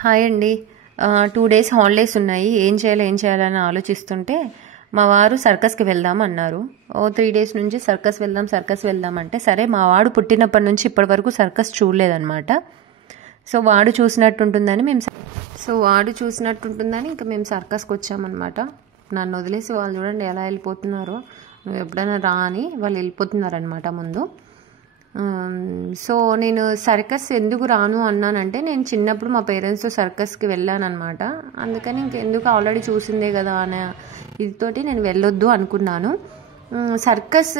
Hi అండి. 2 days holidays ఉన్నాయి. ఏం చేయాలని ఆలోచిస్తుంటే మా వారు సర్కస్కి వెళ్దాం అన్నారు. 3 డేస్ నుంచి సర్కస్ వెళ్దాం అంటే సరే, మా వాడు పుట్టినప్పటి నుంచి ఇప్పటి వరకు సర్కస్ చూడలేదన్నమాట. సో వాడు చూసినట్టుంటుందని ఇంకా మేము సర్కస్కి వచ్చామన్నమాట. నన్ను వదిలేసి వాళ్ళు చూడండి ఎలా వెళ్ళిపోతున్నారో. నువ్వు ఎప్పుడైనా రా అని వాళ్ళు వెళ్ళిపోతున్నారనమాట ముందు. సో నేను సర్కస్ ఎందుకు రాను అన్నానంటే, నేను చిన్నప్పుడు మా పేరెంట్స్తో సర్కస్కి వెళ్ళాను అనమాట. అందుకని ఇంకెందుకు, ఆల్రెడీ చూసిందే కదా అనే ఇదితోటి నేను వెళ్ళొద్దు అనుకున్నాను. సర్కస్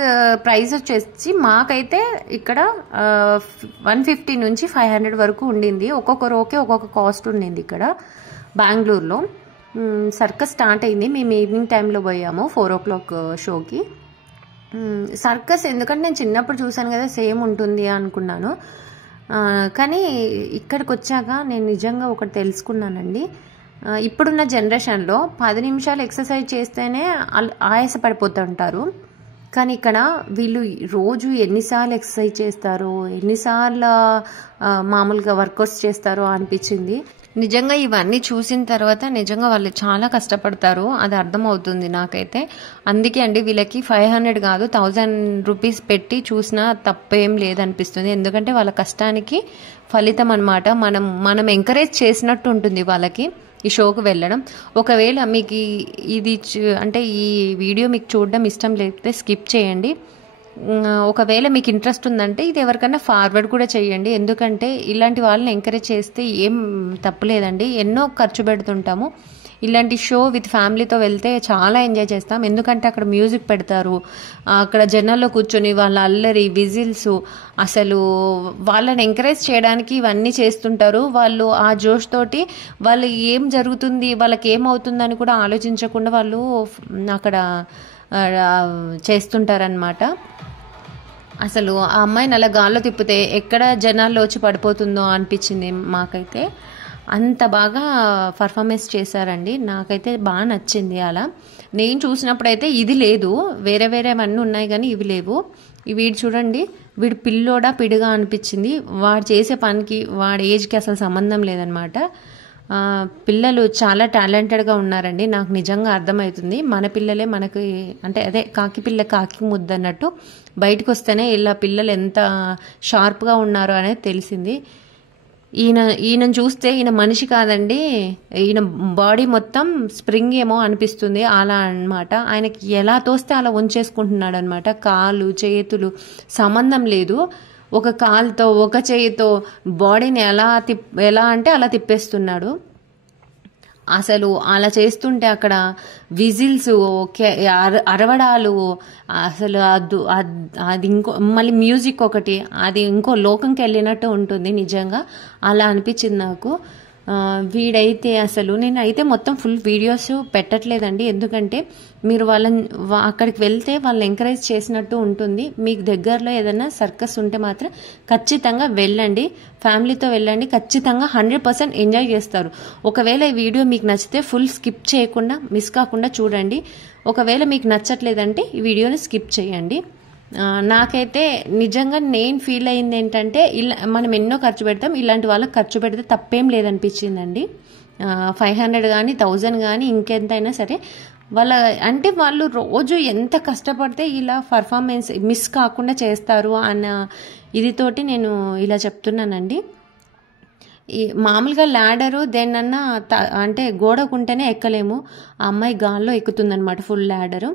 ప్రైస్ వచ్చేసి మాకైతే ఇక్కడ 150 నుంచి 500 వరకు ఉండింది. ఒక్కొక్క రోకే ఒక్కొక్క కాస్ట్ ఉండింది ఇక్కడ బెంగళూరులో. సర్కస్ స్టార్ట్ అయింది, మేము ఈవినింగ్ టైంలో పోయాము 4 o'clock షోకి. సర్కస్ ఎందుకంటే నేను చిన్నప్పుడు చూసాను కదా, సేమ్ ఉంటుంది అనుకున్నాను. కానీ ఇక్కడికి వచ్చాక నేను నిజంగా ఒకటి తెలుసుకున్నానండి. ఇప్పుడున్న జనరేషన్లో 10 నిమిషాలు ఎక్సర్సైజ్ చేస్తేనే ఆయాసపడిపోతుంటారు. కానీ ఇక్కడ వీళ్ళు రోజు ఎన్నిసార్లు ఎక్సర్సైజ్ చేస్తారో, ఎన్నిసార్లు మామూలుగా వర్కౌట్స్ చేస్తారో అనిపించింది. నిజంగా ఇవన్నీ చూసిన తర్వాత నిజంగా వాళ్ళు చాలా కష్టపడతారు, అది అర్థమవుతుంది నాకైతే. అందుకే అండి వీళ్ళకి 500 కాదు 1000 రూపీస్ పెట్టి చూసినా తప్పేం లేదనిపిస్తుంది. ఎందుకంటే వాళ్ళ కష్టానికి ఫలితం అనమాట. మనం ఎంకరేజ్ చేసినట్టు ఉంటుంది వాళ్ళకి ఈ షోకు వెళ్ళడం. ఒకవేళ మీకు ఇది అంటే ఈ వీడియో మీకు చూడడం ఇష్టం లేకపోతే స్కిప్ చేయండి. ఒకవేళ మీకు ఇంట్రెస్ట్ ఉందంటే ఇది ఎవరికైనా ఫార్వర్డ్ కూడా చేయండి. ఎందుకంటే ఇలాంటి వాళ్ళని ఎంకరేజ్ చేస్తే ఏం తప్పులేదండి. ఎన్నో ఖర్చు పెడుతుంటాము. ఇలాంటి షో విత్ ఫ్యామిలీతో వెళ్తే చాలా ఎంజాయ్ చేస్తాం. ఎందుకంటే అక్కడ మ్యూజిక్ పెడతారు, అక్కడ జనాల్లో కూర్చొని వాళ్ళ అల్లరి విజిల్స్, అసలు వాళ్ళని ఎంకరేజ్ చేయడానికి ఇవన్నీ చేస్తుంటారు. వాళ్ళు ఆ జోష్ తోటి వాళ్ళు ఏం జరుగుతుంది, వాళ్ళకి ఏమవుతుందని కూడా ఆలోచించకుండా వాళ్ళు అక్కడ చేస్తుంటారనమాట. అసలు ఆ అమ్మాయిని అలా గాల్లో తిప్పితే ఎక్కడ జనాల్లో వచ్చి పడిపోతుందో అనిపించింది మాకైతే. అంత బాగా పర్ఫార్మెన్స్ చేశారండి, నాకైతే బాగా నచ్చింది. అలా నేను చూసినప్పుడైతే ఇది లేదు, వేరేవన్నీ ఉన్నాయి కానీ ఇవి లేవు. వీడు చూడండి, వీడు పిల్లోడా పిడిగా అనిపించింది. వాడు చేసే పనికి వాడి ఏజ్కి అసలు సంబంధం లేదనమాట. పిల్లలు చాలా టాలెంటెడ్గా ఉన్నారండి, నాకు నిజంగా అర్థమవుతుంది. మన పిల్లలే మనకి అంటే అదే కాకి పిల్ల కాకి ముద్ద అన్నట్టు బయటకు వస్తేనే ఇలా పిల్లలు ఎంత షార్ప్గా ఉన్నారో అనేది తెలిసింది. ఈయనను చూస్తే ఈయన మనిషి కాదండి, ఈయన బాడీ మొత్తం స్ప్రింగ్ ఏమో అనిపిస్తుంది అలా అనమాట. ఆయనకి ఎలా తోస్తే అలా ఉంచేసుకుంటున్నాడు అనమాట. కాళ్ళు చేతులు సంబంధం లేదు, ఒక కాలుతో ఒక చేయితో బాడీని ఎలా అంటే అలా తిప్పేస్తున్నాడు. అసలు అలా చేస్తుంటే అక్కడ విజిల్స్, అరవడాలు, అసలు అది ఇంకో మళ్ళీ మ్యూజిక్ ఒకటి, అది ఇంకో లోకంకి వెళ్ళినట్టు ఉంటుంది. నిజంగా అలా అనిపించింది నాకు. వీడైతే అసలు నేనైతే మొత్తం ఫుల్ వీడియోస్ పెట్టట్లేదండి, ఎందుకంటే మీరు వాళ్ళని అక్కడికి వెళ్తే వాళ్ళని ఎంకరేజ్ చేసినట్టు ఉంటుంది. మీకు దగ్గరలో ఏదైనా సర్కస్ ఉంటే మాత్రం ఖచ్చితంగా వెళ్ళండి, ఫ్యామిలీతో వెళ్ళండి, ఖచ్చితంగా 100% ఎంజాయ్ చేస్తారు. ఒకవేళ ఈ వీడియో మీకు నచ్చితే ఫుల్ స్కిప్ చేయకుండా మిస్ కాకుండా చూడండి. ఒకవేళ మీకు నచ్చట్లేదంటే ఈ వీడియోని స్కిప్ చేయండి. నాకైతే నిజంగా నేను ఫీల్ అయింది ఏంటంటే, ఇలా మనం ఎన్నో ఖర్చు పెడతాం, ఇలాంటి వాళ్ళకి ఖర్చు పెడితే తప్పేం లేదనిపించిందండి. 500 కానీ 1000 కానీ ఇంకెంతైనా సరే వాళ్ళు రోజు ఎంత కష్టపడితే ఇలా పర్ఫార్మెన్స్ మిస్ కాకుండా చేస్తారు అన్న ఇదితోటి నేను ఇలా చెప్తున్నానండి. ఈ మామూలుగా ల్యాడరు దేన్నన్నా అంటే గోడకుంటేనే ఎక్కలేము, ఆ అమ్మాయి గాల్లో ఎక్కుతుందనమాట ఫుల్ ల్యాడరు.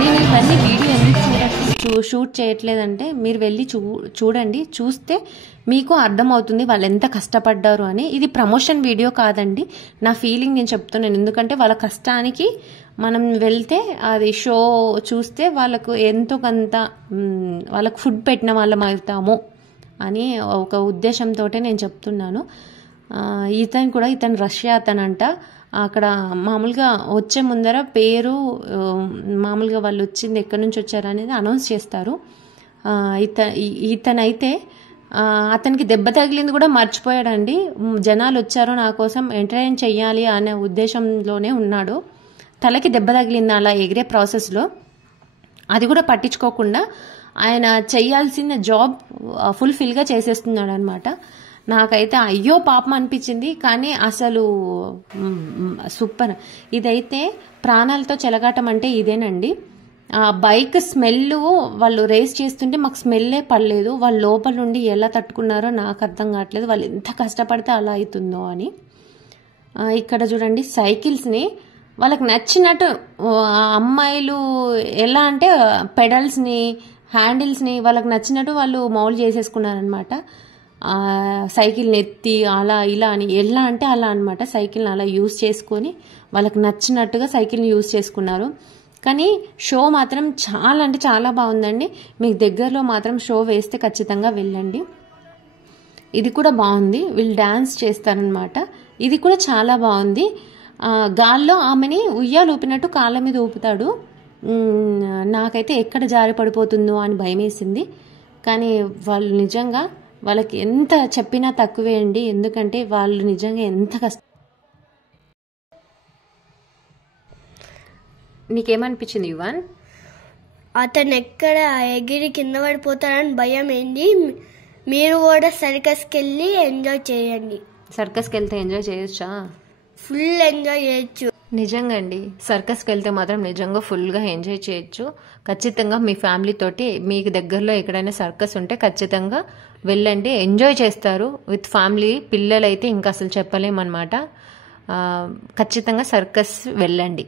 నేను ఇవన్నీ వీడియో ఎందుకు షూట్ చేయట్లేదంటే, మీరు వెళ్ళి చూడండి, చూస్తే మీకు అర్థమవుతుంది వాళ్ళు ఎంత కష్టపడ్డారు అని. ఇది ప్రమోషన్ వీడియో కాదండి, నా ఫీలింగ్ నేను చెప్తున్నాను. ఎందుకంటే వాళ్ళ కష్టానికి మనం వెళ్తే అది షో చూస్తే వాళ్ళకు ఎంతో కొంత వాళ్ళకు ఫుడ్ పెట్టిన వాళ్ళం అవుతాము అని ఒక ఉద్దేశంతో నేను చెప్తున్నాను. ఇతను రష్యా అతనంట. అక్కడ మామూలుగా వచ్చే ముందర పేరు, మామూలుగా వాళ్ళు వచ్చింది ఎక్కడి నుంచి వచ్చారు అనేది అనౌన్స్ చేస్తారు. ఇతనైతే అతనికి దెబ్బ తగిలింది కూడా మర్చిపోయాడండి. జనాలు వచ్చారు నా కోసం ఎంటర్టైన్ చెయ్యాలి అనే ఉద్దేశంలోనే ఉన్నాడు. తలకి దెబ్బ తగిలింది అలా ఎగిరే ప్రాసెస్లో, అది కూడా పట్టించుకోకుండా ఆయన చేయాల్సిన జాబ్ ఫుల్ఫిల్గా చేసేస్తున్నాడు అనమాట. నాకైతే అయ్యో పాపం అనిపించింది. కానీ అసలు సూపర్. ఇదైతే ప్రాణాలతో చెలగాటం అంటే ఇదేనండి. ఆ బైక్ స్మెల్ వాళ్ళు రేస్ చేస్తుంటే మాకు స్మెల్లే పడలేదు. వాళ్ళు లోపల నుండి ఎలా తట్టుకున్నారో నాకు అర్థం కావట్లేదు. వాళ్ళు ఎంత కష్టపడితే అలా అవుతుందో అని. ఇక్కడ చూడండి సైకిల్స్ని వాళ్ళకి నచ్చినట్టు అమ్మాయిలు ఎలా అంటే పెడల్స్ని హ్యాండిల్స్ని వాళ్ళకి నచ్చినట్టు వాళ్ళు మౌల్డ్ చేసేసుకున్నారనమాట. సైకిల్ని ఎత్తి అలా ఇలా అని ఎలా అంటే అలా అనమాట. సైకిల్ని అలా యూజ్ చేసుకొని వాళ్ళకి నచ్చినట్టుగా సైకిల్ని యూజ్ చేసుకున్నారు. కానీ షో మాత్రం చాలా అంటే చాలా బాగుందండి. మీకు దగ్గరలో మాత్రం షో వేస్తే ఖచ్చితంగా వెళ్ళండి. ఇది కూడా బాగుంది. వీళ్ళు డ్యాన్స్ చేస్తారనమాట. ఇది కూడా చాలా బాగుంది. గాల్లో ఆమెని ఉయ్యాలు ఊపినట్టు కాళ్ళ మీద ఊపుతాడు. నాకైతే ఎక్కడ జారి పడిపోతుందో అని భయం వేసింది. కానీ వాళ్ళు నిజంగా వాళ్ళకి ఎంత చెప్పినా తక్కువే అండి. ఎందుకంటే వాళ్ళు నిజంగా ఎంత కష్టం. నీకేమనిపించింది యువన్? అతను ఎక్కడ ఎగిరి కింద పడిపోతాడని భయం ఏంది. మీరు కూడా సర్కస్కి వెళ్ళి ఎంజాయ్ చేయండి. సర్కస్కి వెళ్తే ఎంజాయ్ చేయొచ్చా? ఫుల్ ఎంజాయ్ చేయొచ్చు. నిజంగా అండి, సర్కస్కి వెళ్తే మాత్రం నిజంగా ఫుల్గా ఎంజాయ్ చేయొచ్చు. ఖచ్చితంగా మీ ఫ్యామిలీ తోటి మీకు దగ్గరలో ఎక్కడైనా సర్కస్ ఉంటే ఖచ్చితంగా వెళ్ళండి, ఎంజాయ్ చేస్తారు. విత్ ఫ్యామిలీ పిల్లలైతే ఇంకా అసలు చెప్పలేమన్నమాట. ఖచ్చితంగా సర్కస్ వెళ్ళండి.